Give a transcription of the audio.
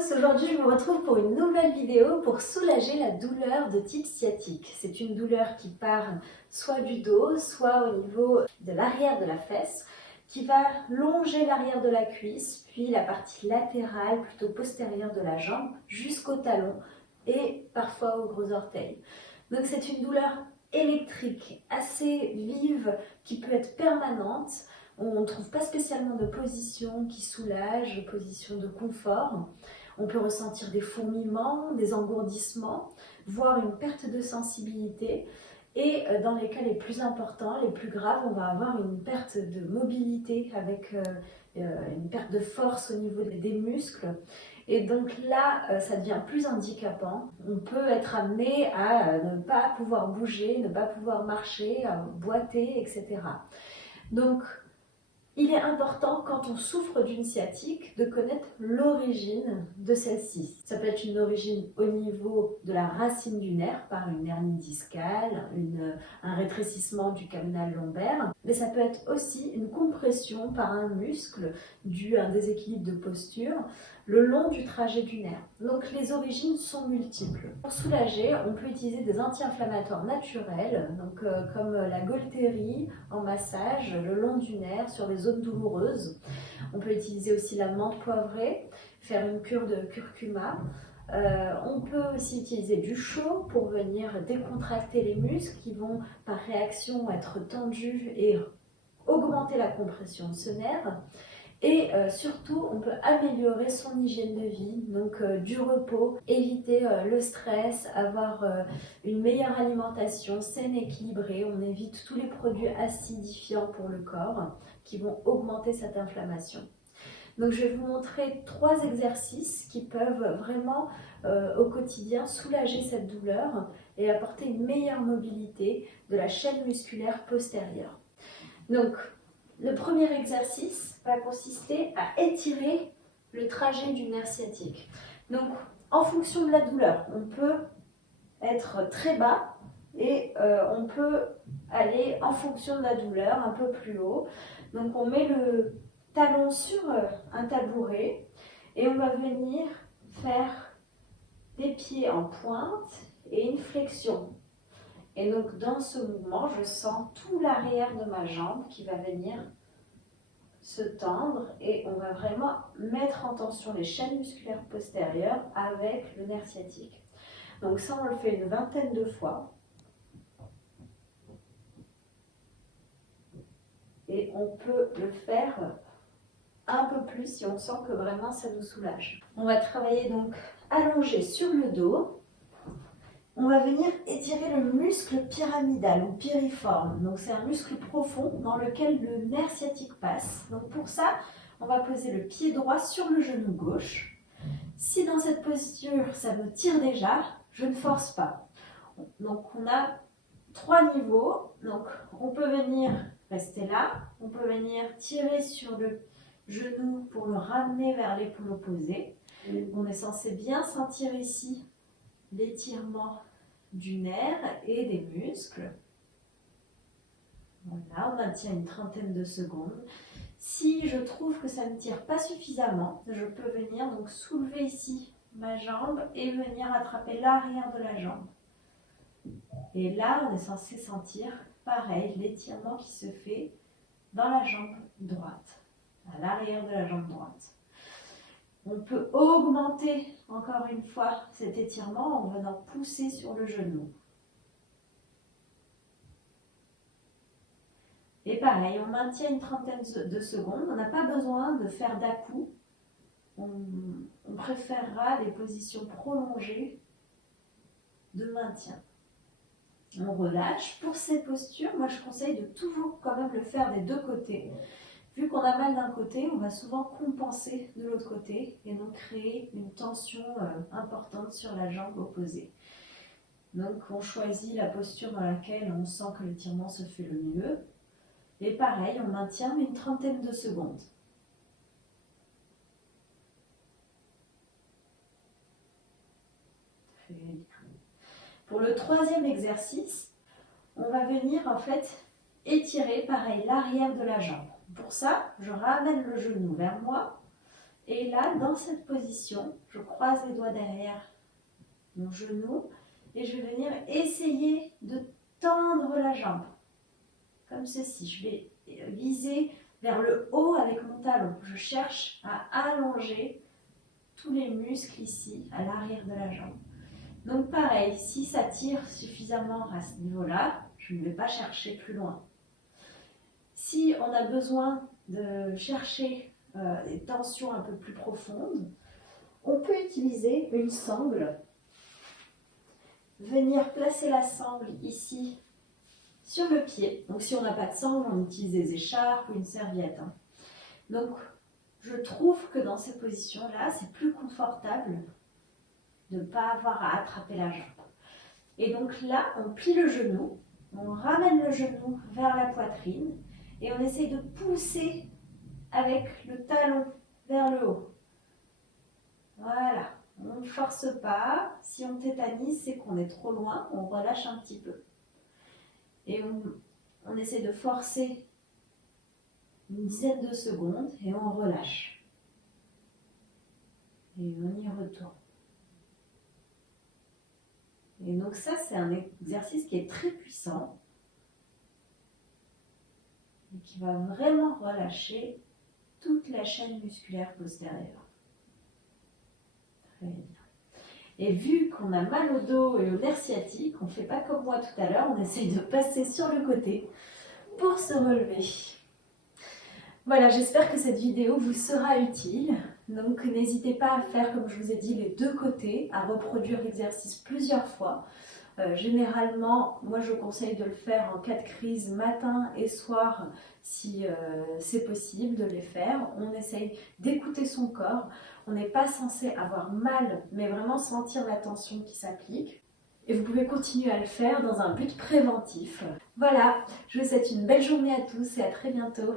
tous, aujourd'hui je vous retrouve pour une nouvelle vidéo pour soulager la douleur de type sciatique. C'est une douleur qui part soit du dos, soit au niveau de l'arrière de la fesse, qui va longer l'arrière de la cuisse, puis la partie latérale, plutôt postérieure de la jambe, jusqu'au talon et parfois aux gros orteils. Donc c'est une douleur électrique, assez vive, qui peut être permanente. On ne trouve pas spécialement de position qui soulage, de position de confort. On peut ressentir des fourmillements, des engourdissements, voire une perte de sensibilité. Et dans les cas les plus importants, les plus graves, on va avoir une perte de mobilité avec une perte de force au niveau des muscles. Et donc là, ça devient plus handicapant. On peut être amené à ne pas pouvoir bouger, ne pas pouvoir marcher, à boiter, etc. Donc, il est important, quand on souffre d'une sciatique, de connaître l'origine de celle-ci. Ça peut être une origine au niveau de la racine du nerf, par une hernie discale, un rétrécissement du canal lombaire, mais ça peut être aussi une compression par un muscle dû à un déséquilibre de posture le long du trajet du nerf. Donc les origines sont multiples. Pour soulager, on peut utiliser des anti-inflammatoires naturels, donc, comme la Golterie en massage le long du nerf sur les zones douloureuses. On peut utiliser aussi la menthe poivrée, faire une cure de curcuma. On peut aussi utiliser du chaud pour venir décontracter les muscles qui vont par réaction être tendus et augmenter la compression de ce nerf. Et surtout, on peut améliorer son hygiène de vie, donc du repos, éviter le stress, avoir une meilleure alimentation saine, équilibrée. On évite tous les produits acidifiants pour le corps qui vont augmenter cette inflammation. Donc je vais vous montrer 3 exercices qui peuvent vraiment au quotidien soulager cette douleur et apporter une meilleure mobilité de la chaîne musculaire postérieure. Donc, le premier exercice va consister à étirer le trajet du nerf sciatique. Donc, en fonction de la douleur, on peut être très bas et on peut aller en fonction de la douleur un peu plus haut. Donc, on met le talon sur un tabouret et on va venir faire des pieds en pointe et une flexion. Et donc, dans ce mouvement, je sens tout l'arrière de ma jambe qui va venir se tendre et on va vraiment mettre en tension les chaînes musculaires postérieures avec le nerf sciatique. Donc ça, on le fait une vingtaine de fois. Et on peut le faire un peu plus si on sent que vraiment ça nous soulage. On va travailler donc allongé sur le dos. On va venir étirer le muscle pyramidal ou piriforme. Donc c'est un muscle profond dans lequel le nerf sciatique passe. Donc pour ça, on va poser le pied droit sur le genou gauche. Si dans cette posture, ça me tire déjà, je ne force pas. Donc on a 3 niveaux. Donc on peut venir rester là. On peut venir tirer sur le genou pour le ramener vers l'épaule opposée. On est censé bien sentir ici l'étirement du nerf et des muscles. Voilà, on maintient une trentaine de secondes. Si je trouve que ça ne tire pas suffisamment, je peux venir donc soulever ici ma jambe et venir attraper l'arrière de la jambe. Et là, on est censé sentir, pareil, l'étirement qui se fait dans la jambe droite, à l'arrière de la jambe droite. On peut augmenter encore une fois cet étirement en venant pousser sur le genou. Et pareil, on maintient une trentaine de secondes. On n'a pas besoin de faire d'à-coups. On préférera des positions prolongées de maintien. On relâche. Pour ces postures, moi je conseille de toujours quand même le faire des 2 côtés. Vu qu'on a mal d'un côté, on va souvent compenser de l'autre côté et donc créer une tension importante sur la jambe opposée. Donc on choisit la posture dans laquelle on sent que l'étirement se fait le mieux. Et pareil, on maintient une trentaine de secondes. Très bien. Pour le 3e exercice, on va venir en fait étirer pareil l'arrière de la jambe. Pour ça, je ramène le genou vers moi Et là, dans cette position, je croise les doigts derrière mon genou et je vais venir essayer de tendre la jambe. Comme ceci, je vais viser vers le haut avec mon talon. Je cherche à allonger tous les muscles ici, à l'arrière de la jambe. Donc pareil, si ça tire suffisamment à ce niveau-là, je ne vais pas chercher plus loin. Si on a besoin de chercher des tensions un peu plus profondes, on peut utiliser une sangle. Venir placer la sangle ici sur le pied. Donc si on n'a pas de sangle, on utilise des écharpes ou une serviette. Donc je trouve que dans ces positions-là, c'est plus confortable de ne pas avoir à attraper la jambe. Et donc là, on plie le genou, on ramène le genou vers la poitrine et on essaye de pousser avec le talon vers le haut. Voilà, on ne force pas. Si on tétanise, c'est qu'on est trop loin, on relâche un petit peu. Et on essaie de forcer une dizaine de secondes et on relâche. Et on y retourne. Et donc ça, c'est un exercice qui est très puissant et qui va vraiment relâcher toute la chaîne musculaire postérieure. Très bien. Et vu qu'on a mal au dos et au nerf sciatique, on ne fait pas comme moi tout à l'heure, on essaye de passer sur le côté pour se relever. Voilà, j'espère que cette vidéo vous sera utile. Donc n'hésitez pas à faire, comme je vous ai dit, les deux côtés, à reproduire l'exercice plusieurs fois. Généralement, moi je conseille de le faire en cas de crise matin et soir si c'est possible de les faire. On essaye d'écouter son corps. On n'est pas censé avoir mal, mais vraiment sentir la tension qui s'applique. Et vous pouvez continuer à le faire dans un but préventif. Voilà, je vous souhaite une belle journée à tous et à très bientôt.